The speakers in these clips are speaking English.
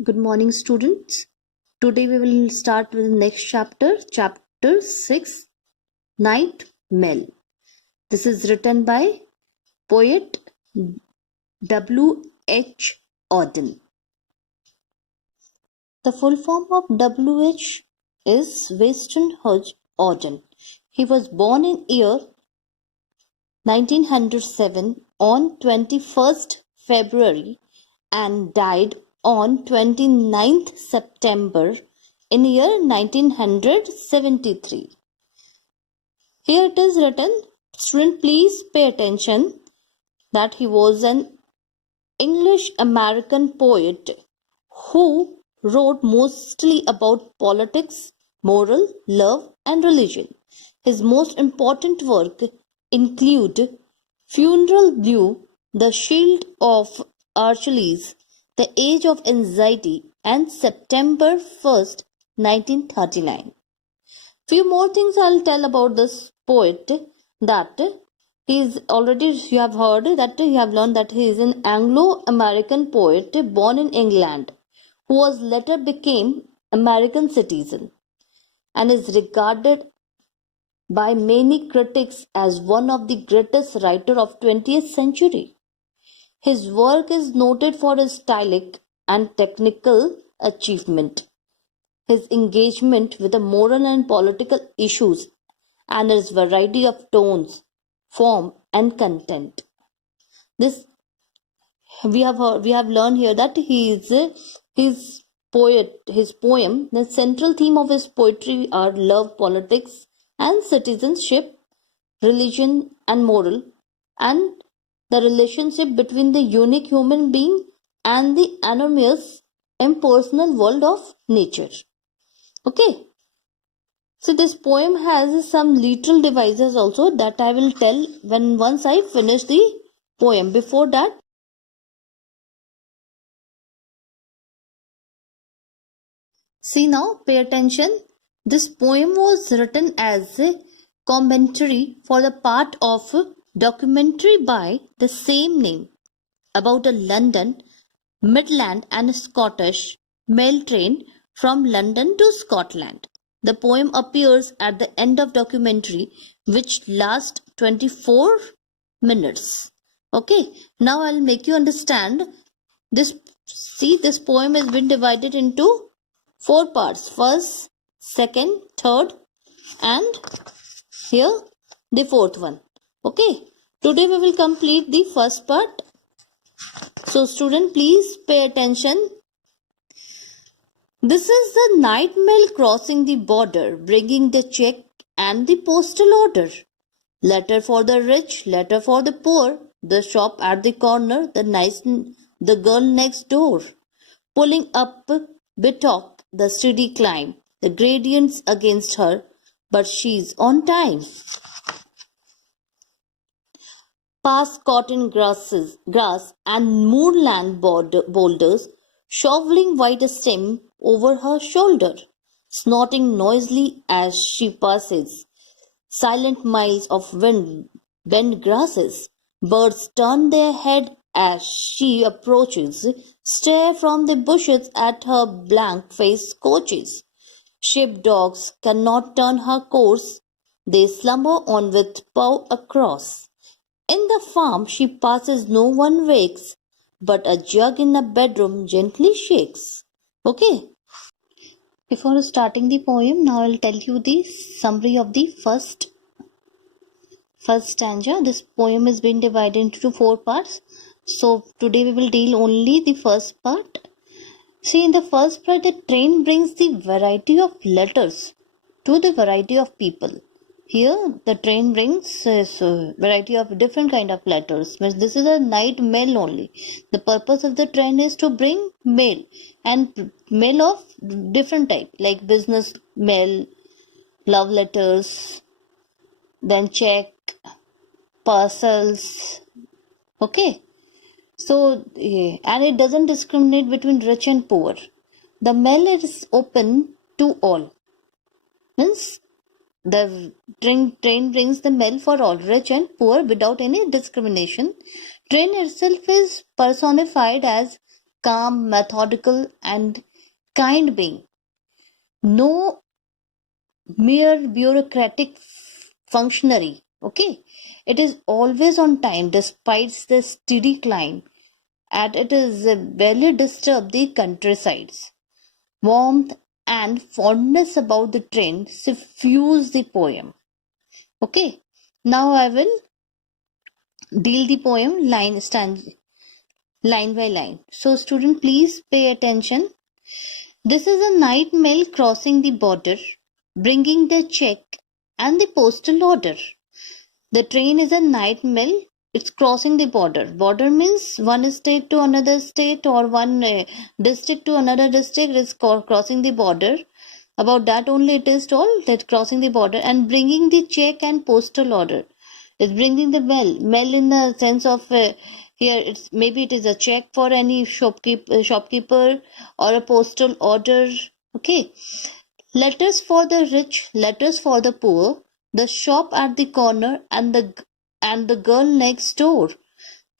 Good morning, students. Today we will start with the next chapter, chapter 6, Night Mail. This is written by poet W. H. Auden. The full form of W. H. is Winston Hodge Auden. He was born in year 1907 on 21st February and died on 29th September in year 1973. Here it is written, student, please pay attention that he was an English-American poet who wrote mostly about politics, moral, love and religion. His most important work include Funeral Blue, The Shield of Achilles, The Age of Anxiety and September 1st, 1939. Few more things I'll tell about this poet, that you have heard that you have learned that he is an Anglo-American poet born in England who was later became American citizen and is regarded by many critics as one of the greatest writer of 20th century. His work is noted for his stylistic and technical achievement, his engagement with the moral and political issues, and his variety of tones, form, and content. This we have learned here that his poem. The central theme of his poetry are love, politics, and citizenship, religion, and moral, and the relationship between the unique human being and the enormous impersonal world of nature. Okay. So this poem has some literal devices also that I will tell once I finish the poem. Before that, see now, pay attention. This poem was written as a commentary for the part of a documentary by the same name about a London, Midland and Scottish mail train from London to Scotland. The poem appears at the end of documentary, which lasts 24 minutes. Okay, now I'll make you understand this. See, this poem has been divided into 4 parts. First, second, third, and here the fourth one. Okay, today we will complete the first part. So student, please pay attention. This is the night mail crossing the border, bringing the check and the postal order. Letter for the rich, letter for the poor, the shop at the corner, the girl next door. Pulling up Bitok, the steady climb, the gradients against her, but she's on time. Past cotton grass and moorland boulders, shoveling white stem over her shoulder, snorting noisily as she passes. Silent miles of wind bend grasses. Birds turn their head as she approaches, stare from the bushes at her blank-faced coaches. Sheepdogs cannot turn her course. They slumber on with paw across. In the farm she passes, no one wakes, but a jug in a bedroom gently shakes. Okay. Before starting the poem, now I'll tell you the summary of the first stanza. This poem has been divided into 4 parts. So today we will deal only the first part. See, in the first part, the train brings the variety of letters to the variety of people. Here, the train brings a variety of different kind of letters. This is a night mail only. The purpose of the train is to bring mail, and mail of different type, like business mail, love letters, then check, parcels. Okay. So, and it doesn't discriminate between rich and poor. The mail is open to all. Means the train brings the mail for all, rich and poor, without any discrimination. Train itself is personified as calm, methodical, and kind being. No mere bureaucratic functionary. Okay, it is always on time despite the steady climb, and it is barely disturb the countrysides. Warmth and fondness about the train suffuse the poem. Okay, now I will deal the poem line by line. So, student, please pay attention. This is a night mail crossing the border, bringing the check and the postal order. The train is a night mail. It's crossing the border. Border means one state to another state, or one district to another district. It's crossing the border. About that only it is told, that crossing the border and bringing the check and postal order. It's bringing the mail in the sense of here. It's maybe it is a check for any shopkeeper, or a postal order. Okay. Letters for the rich, letters for the poor, the shop at the corner, and the girl next door.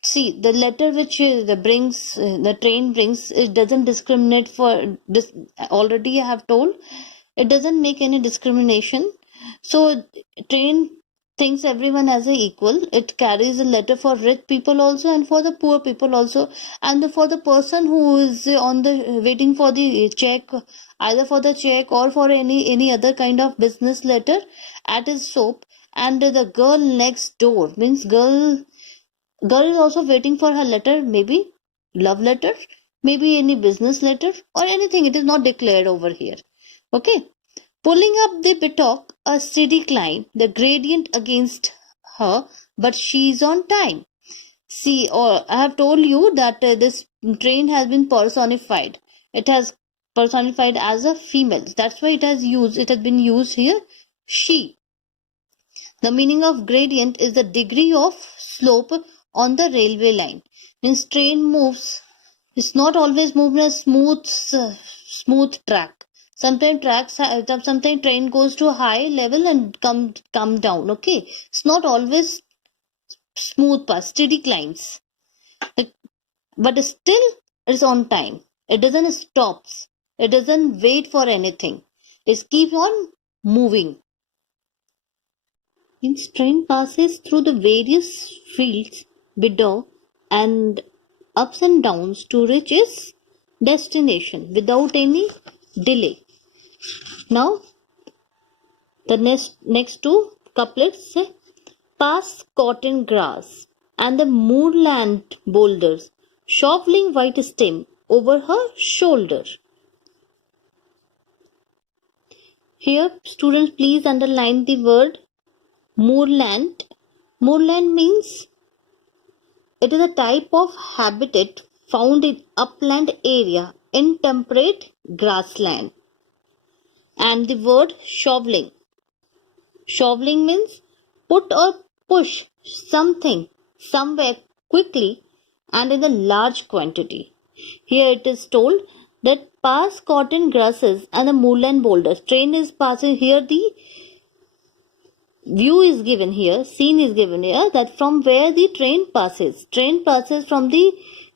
See, the letter which the train brings, it doesn't discriminate for this. Already I have told, it doesn't make any discrimination. So train thinks everyone as a equal. It carries a letter for rich people also, and for the poor people also, and for the person who is on the waiting for the check, either for the check or for any other kind of business letter at his shop. And the girl next door means girl is also waiting for her letter, maybe love letter, maybe any business letter, or anything. It is not declared over here. Okay. Pulling up the buttock, a steady climb, the gradient against her, but she's on time. See, or I have told you that this train has been personified. It has personified as a female. That's why it has been used here, she. The meaning of gradient is the degree of slope on the railway line. Means train moves. It's not always moving a smooth track. Sometimes train goes to high level and come down. Okay, it's not always smooth path, steady climbs. But still, it's on time. It doesn't stop. It doesn't wait for anything. It keeps on moving. Its train passes through the various fields below and ups and downs to reach its destination without any delay. Now, the next two couplets say, past cotton grass and the moorland boulders, shoveling white stem over her shoulder. Here, students, please underline the word moorland. Moorland means it is a type of habitat found in upland area in temperate grassland. And the word shoveling. Shoveling means put or push something somewhere quickly and in a large quantity. Here it is told that past cotton grasses and the moorland boulders. Train is passing here. The view is given here. Scene is given here. That from where the train passes. Train passes from the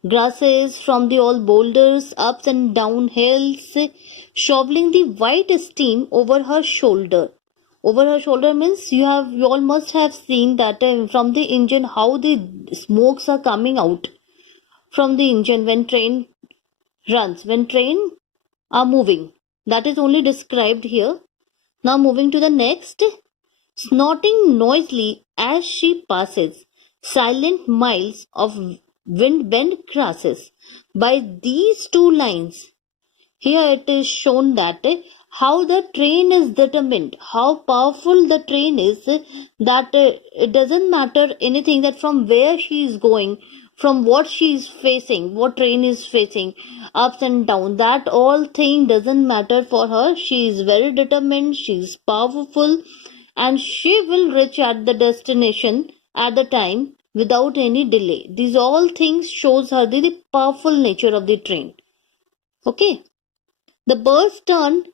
grasses, from the all boulders, ups and down hills, shoveling the white steam over her shoulder. Over her shoulder means you all must have seen that from the engine how the smokes are coming out from the engine when train runs, when train are moving. That is only described here. Now moving to the next. Snorting noisily as she passes, silent miles of wind-bent grasses. By these two lines, here it is shown that how the train is determined, how powerful the train is, that it doesn't matter anything, that from where she is going, from what she is facing, what train is facing, ups and down, that all thing doesn't matter for her. She is very determined, she is powerful, and she will reach at the destination at the time without any delay. These all things shows her the powerful nature of the train. Okay. The birds turn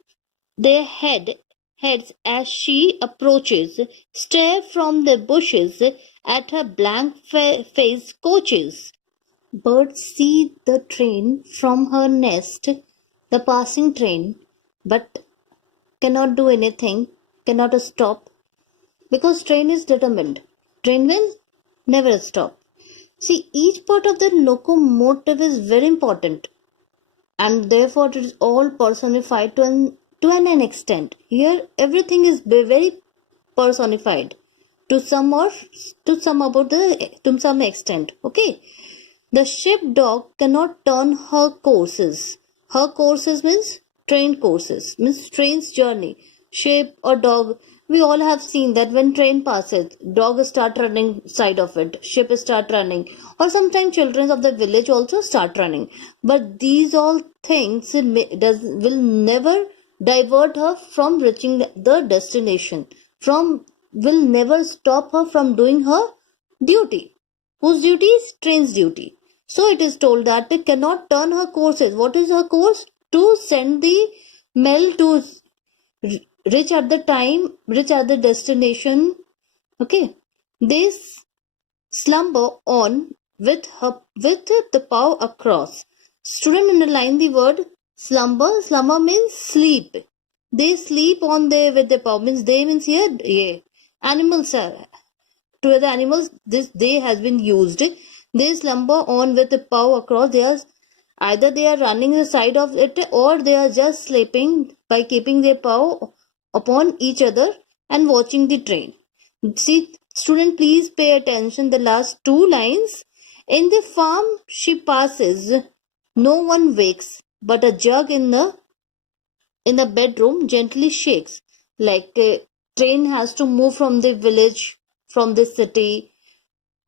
their heads as she approaches, stare from the bushes at her blank-faced coaches. Bird see the train from her nest, the passing train, but cannot do anything, cannot stop, because train is determined. Train will never stop. See, each part of the locomotive is very important, and therefore it is all personified to an extent. Here, everything is very personified to some or to some extent. Okay, the ship dog cannot turn her courses. Her courses means train courses, means train's journey. Ship or dog, we all have seen that when train passes, dog start running side of it, ship start running, or sometimes children of the village also start running. But these all things will never divert her from reaching the destination. Will never stop her from doing her duty. Whose duty is train's duty. So it is told that it cannot turn her courses. What is her course? To send the mail to reach at the destination. Okay. They slumber on with the paw across. Student underline the word slumber. Slumber means sleep. They sleep on with the paw, means they means here, yeah. Animals are to the animals, this they has been used. They slumber on with the paw across. Either they are running the side of it, or they are just sleeping by keeping their paw upon each other and watching the train. See, student, please pay attention. The last two lines. In the farm she passes, no one wakes, but a jug in the bedroom gently shakes. Like a train has to move from the village, from the city,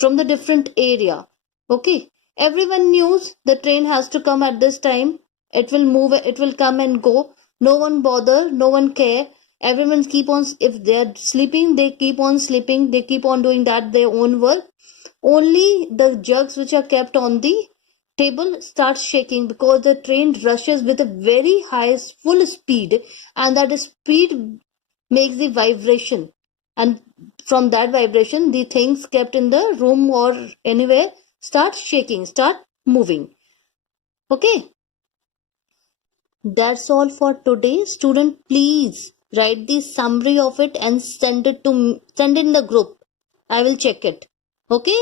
from the different area. Okay, everyone knows the train has to come at this time. It will move, it will come and go. No one bother, no one care. Everyone keep on, if they are sleeping, they keep on sleeping, they keep on doing that their own work. Only the jugs which are kept on the table start shaking, because the train rushes with a very high full speed, and that speed makes the vibration, and from that vibration the things kept in the room or anywhere start shaking, start moving. Okay, that's all for today. Student, please write the summary of it and send it in the group. I will check it. Okay.